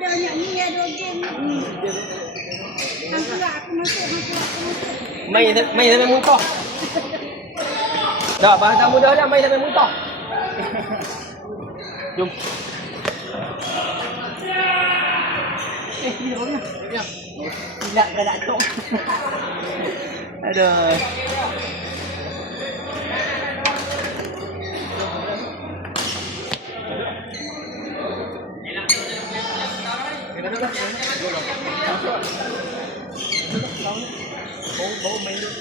Ada nyanyi ya dogeng. Hanglah aku masuk. Main sampai muntah. Dah, bahasa mudah dah main sampai muntah. Jom. Ni orangnya. Tidak nak tong. Aduh. Bau main dulu.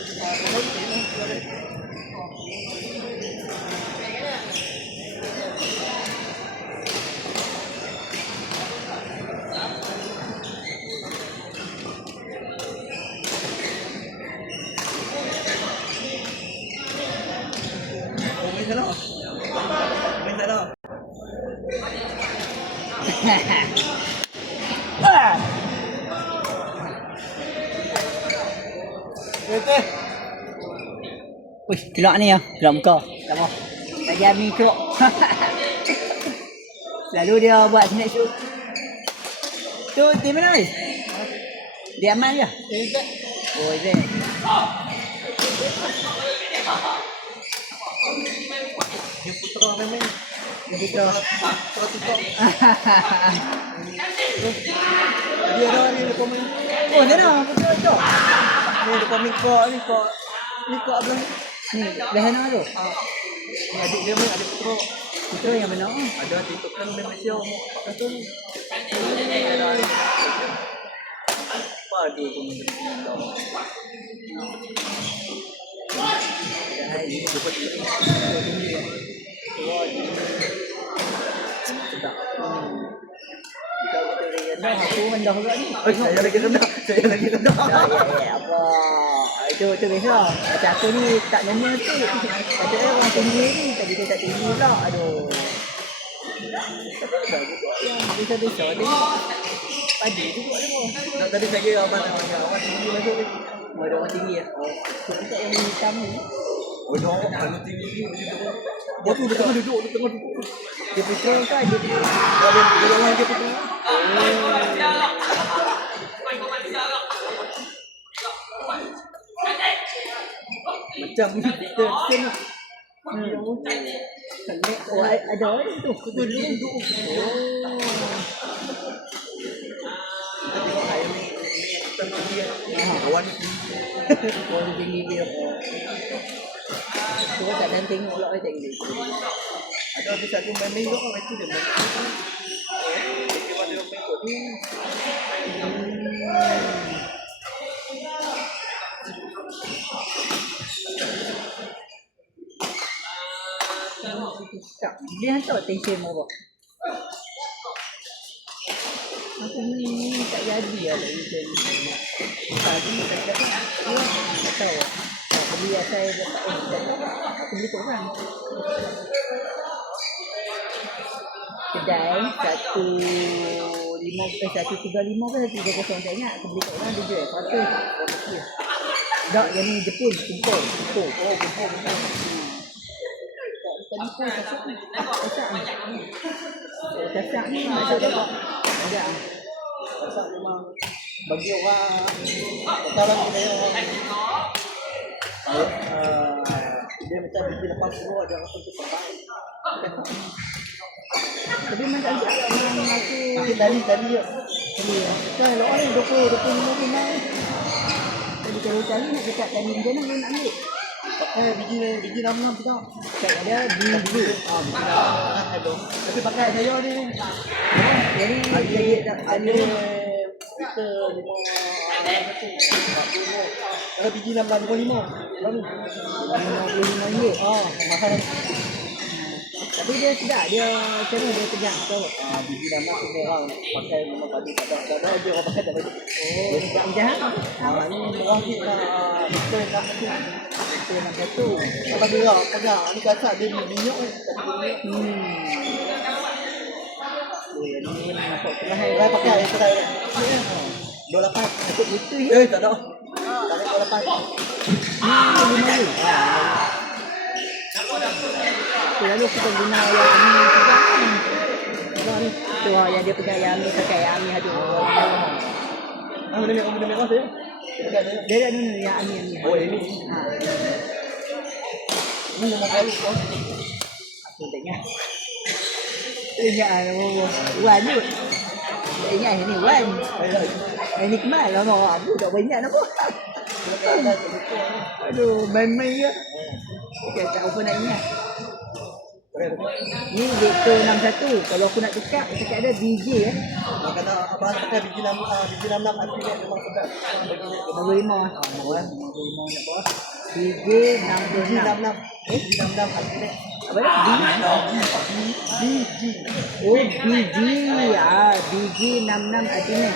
Wih, kelak ni ya, kelak muka. Tak mau. Lagi Ami kelak. Selalu dia buat snack shoot. Tu tim mana ni? Dia aman ke? Oh, ini. Dia putra memang. Dia putra TikTok. Dia ada komen. Oh, dia dah putra tu. Ni ada komen ni kok abang. Ni, lehana tu. Ni adik dia main, adik putra. Putra yang mana? Ada TikTok kan main Malaysia. Kata ni. Apa dia komen TikTok? Dah ini dapat ini. Sedap. Dah aku rendah juga ni. Saya lagi rendah. Ya, apa? Itu biasa. Macam aku ni tak nyanyi tu. Macam orang tinggi ni, tadi dia tak tinggi pula. Aduh. Dah juga yang biasa-biasa ni. Padi juga dia. Tadi saya kira awak tinggi masuk ni. Ada orang tinggi ya. Oh, tu yang hitam ni. Oh, kalau tinggi ni dia tu tengah duduk. Dia putra kan dia. Dia orang dia putra. Macam kita ni. Oh, ada orang tu. Kita duduk. Oh. Kita tengok ayam ni kita tinggi kan. Kawan ni tinggi. Orang tinggi dia. Tu tak dan tengok lah macam ni. Ada habis satu main juga kan itu dia main. Dia pada main kot ni. Dia hantar tension apa? Aku ni tak jadi lah macam ni. Tadi tak tahu. Aku beli asal aku beli kat orang. Kedai 135 ke 130 tak ingat. Aku beli kat orang dia jual 100. Tak, yang ni Jepun, Kumpul. Oh, Kumpul. Tadi pun cacat ni ada dapat. Ada. Pasal memang bagi orang sekarang kita orang dia macam biji lepas suruh ada rasa tu terbaik. Tapi macam tak memang aku Mungkin tadi ya. kan lo ni 25 ringgit. Jadi kalau kali nak dekat tadi dia nak ambil. Biji 66 kita. Cak ada biji. Ada. Tapi pakai saya ni. Jadi Ada kita 5 kalau biji 65 kalau ni RM55. mahal. Tapi dia tidak, dia macam mana dia tegang tahu. Biji 6 tu orang pakai memang padu tak ada dia orang pakai tak baik. Oh, dia tak jahat. Ni orang kita kita nak tu. Kita nak satu. Kalau dia pegang ni kasar dia minyak ni. Oh, yang ni nampak tengah Saya pakai yang kedai ni. 28 ikut betul ya. tak ada. Tak ada 28. Ni 5 ni. Lalu kita guna yang ni juga. Ni Tu yang dia pegang yang Ami pakai yang Ami ada. Benda merah saya. Dia ada ni yang Ami. Oh, ini. Ha. Ini nama baru kau. Aku tak ingat. Ingat Wan tu. Tak ingat ni Wan. Ini Kemal lah mau aku tak banyak apa. Aduh, main-main je. Okay, tak apa nak ingat. Ni Victor 61. Kalau aku nak tukar, cakap ada DJ Kata abang pakai biji 66 anti memang sedap. 55. 55 nak bawa. DJ 66. 66 anti. Apa dia? BG. Oh, BG. Ah, BG 66 Ultimate.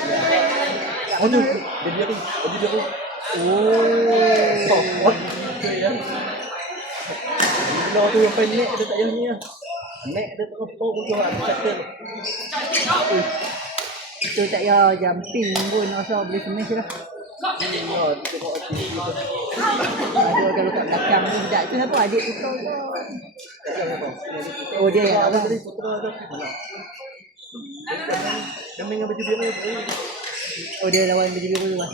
Oh tu, dia biru. Oh. Kalau tu yang pendek dia tak yang ni lah. Nek dia tengah muncul lah, dia settle. Itu tak payah jumping pun, asal boleh smash lah. Oh, tu tengok TV tu. Aduh, kalau kat belakang tu sedap. Tu siapa? Adik putra ke? Oh, dia yang Ada abang. tadi putra tu. Mana? Dia main dengan baju biru. Oh, dia lawan baju biru tu lah.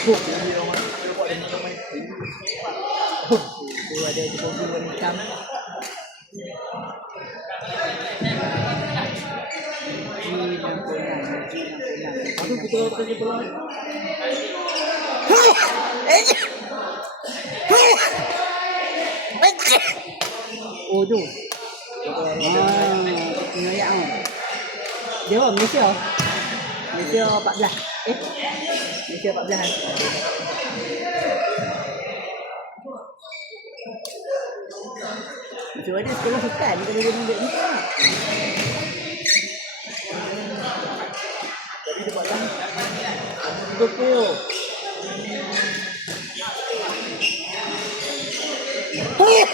Dia orang dia buat dia main. Tu ada bogu warna hitam. Aku putra tu putra. Oh tu. Penyoyak tu. Dia orang Malaysia. Malaysia 14. Malaysia 14 kan. Macam mana sekolah sukan kalau dia ambil ni. Jadi dia buat kan. Tokyo.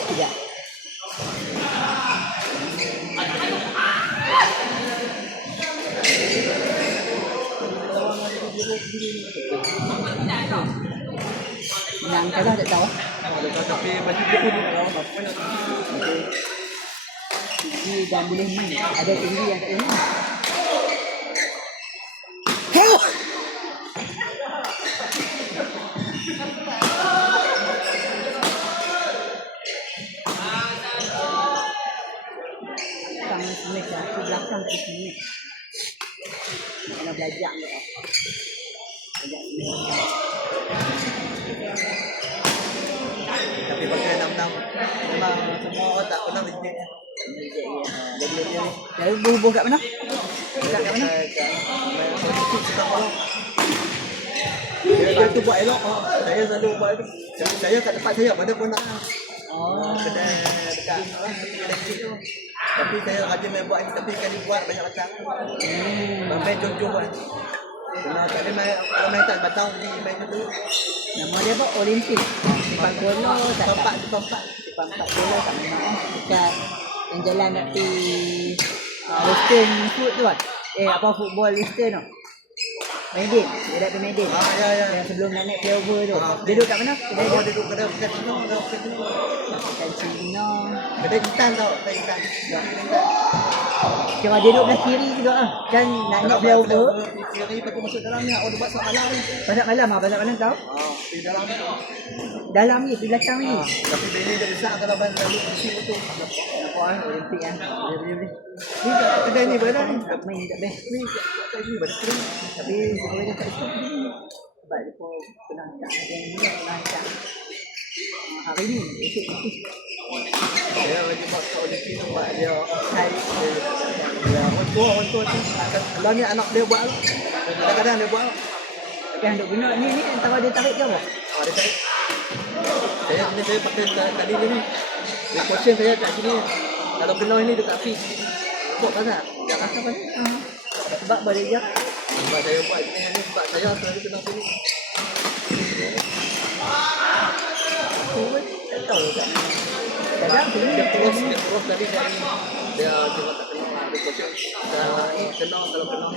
Tidak. Menang kalah tak tahu. Tapi baju dia pun kalau apa nak. Tinggi dan boleh main. Ada tinggi yang tak boleh main. Belakang smash lah. Aku belakang tu smash. Kena belajar ke tak? Belajar smash. Tapi pakai 66 memang semua orang tak pernah reject. Dia berhubung kat mana? Kat mana? Dia tu buat elok. Saya selalu buat itu. Saya kat tempat saya pada pun nak. Oh. Kedai dekat kedai tu. Tapi saya rajin main buat ni tapi kali buat banyak macam. Sampai jom-jom buat. Kena tak ada main tak batang di main tu. Nama dia apa? Olimpik. Sepak bola tak tak. Tempat. Sepak bola tak memang. Dekat yang jalan nak pergi Western Food tu kan? Apa football Western tu? Medin. Dia dah pergi Medin. Ya. Yang sebelum nak naik flyover tu. Dia duduk kat mana? Kedai Oh, dia. dia duduk kedai Cina, Kat Cina. Kedai Intan tau, kedai Intan. Cuma dia duduk belah kiri juga lah. Kan nak naik flyover. Kiri lepas tu masuk dalam ni, orang buat saat malam ni. Pasal malam lah. Pasal malam kau. Di dalam ni. Dalam ni, di belakang ni. Tapi beli dia besar kalau ban lalu isi tu. Nampak Olimpik kan. Boleh. Ni kat kedai ni berada ni. Tak main tak best. Ni kat sini berada kering. Tapi sebenarnya tak stop ni. Sebab dia pun pernah cak. Yang ni pernah cak. Hari ni, esok ni. Dia lagi buat kat Olimpik tu buat dia. Hai. Ya, orang tua tu. Kalau ni anak dia buat lah. Kadang-kadang dia buat lah. Tapi yang duk guna ni antara dia tarik ke apa? Dia tarik. Saya pakai tadi ni. Dia portion saya kat sini. Kalau kena ini dekat api. Kok pasal? Tak rasa apa ni? Sebab boleh je. Sebab saya buat ni sebab saya selalu kena sini. Aku pun tak tahu kat mana. Kadang sini Dia terus tadi dia cuma tak kena ada portion. Kena kalau kena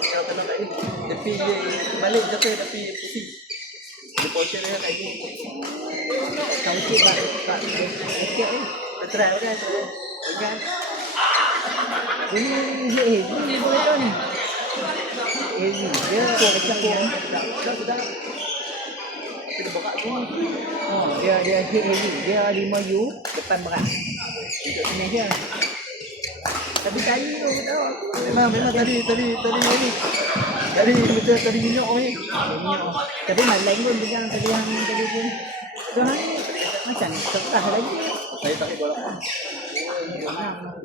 kalau kena kat ni. Tapi dia balik je tapi pusing. Dia Bocor dia kat ni. Tahu sikit bak sikit ni. Try kan tu. Kan. Ini boleh tahu ni. Dia kecil ni. Sudah. Kita buka tu. Oh, dia heavy. Dia 5U depan berat. Untuk sini je. Tapi tadi tu tahu. Memang tadi ni. Tadi minyak ni. Tapi lain pun dengan tadi yang tadi pun. Tu hari macam terkah lagi. Saya tak boleh bola. Menang 8.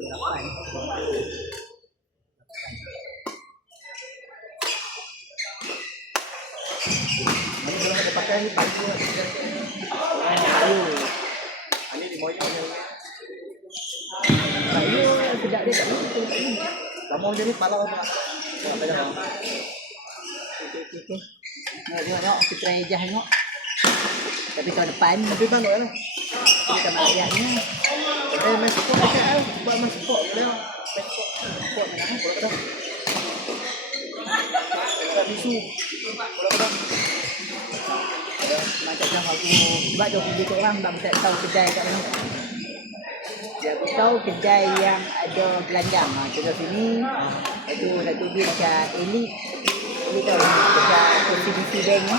Mana kalau nak pakai ni pagi tu. Ini di moyo ni. Ayo, sedap dia tak betul. Kamu dia ni palau apa? Tak banyak. Okey. Tengok, kita try ejah tengok. Tapi tahun depan, Tapi bang lah. kita tak rakyatnya. Main support dekat buat main support boleh. Main support mana? Bola pada. Tak bisu. Bola pada. Macam aku, sebab tu aku ikut orang, sebab aku tak tahu kedai kat mana. Dia aku tahu kedai yang ada gelandang. Contoh sini, itu nak pergi dekat Elite. Elite tahu, dekat OCBC Bank ni.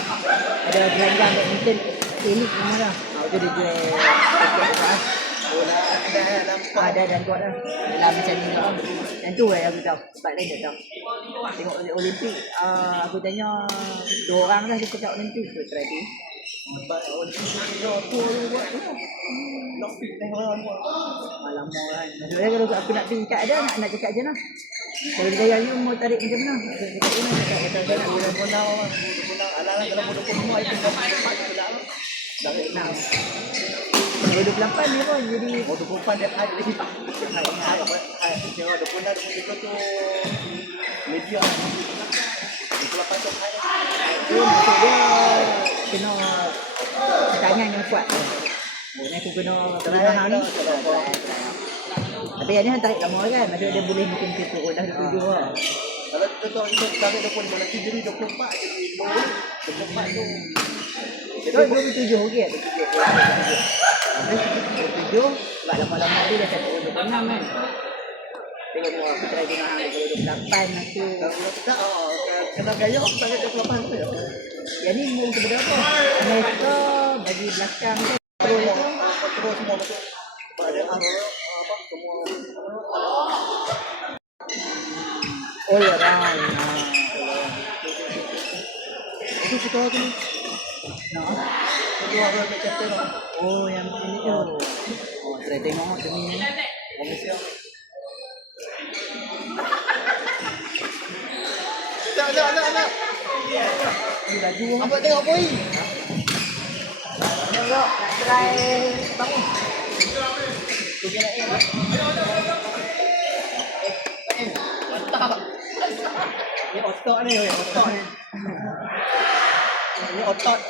Ada gelandang badminton Elite ni mana. Itu dia jual tiket dekat. Bola ada nampak. Ada dan kuat lah. Dalam macam ni lah. Yang tu yang aku tahu. Sebab lain tak tahu. Tengok Olimpik, aku tanya 2 orang lah kita kat Olimpik. So try tu. Sebab tu buat tu. Nak fit dengan orang buat. Malam kan. Maksudnya kalau aku nak pergi kat ada, nak cakap je lah. Kalau dia tanya you mau tarik macam mana? Aku cakap je lah. Kata nak bola orang. Bola ala-ala kalau bola semua itu dapat bola. Dah 6. Kalau 28 ni pun jadi Mau 24 dia ada lagi. Dia ada pun ada itu tu media. 28 tu ada. tu maksud dia kena tangan yang kuat. Ni aku kena tengah ni. Tapi yang ni han tarik lama kan. Maksud dia boleh mungkin kita dah 7 lah. Kalau kita tahu itu tarik 20 bola tu jadi 24 jadi 24 tu. Itu 27 okey. 27 sebab lama-lama tu dah cakap 26 kan. Tengok kita lagi nak ambil 28 aku. Kalau tak kena gaya tarik 28 tu ya. Yang ni mau kepada apa? Mereka bagi belakang tu. Terus semua betul. Sebab ada apa semua All around. itu kita tu ni. Nah. Itu ada captain tu. Oh yang ini tu. Oh try tengok demi ni. Malaysia. Tak. Ni baju Apa tengok boy? tengok nak try bangun. Tu kena mantap. Ni otot ni, otot ni. Ni otot.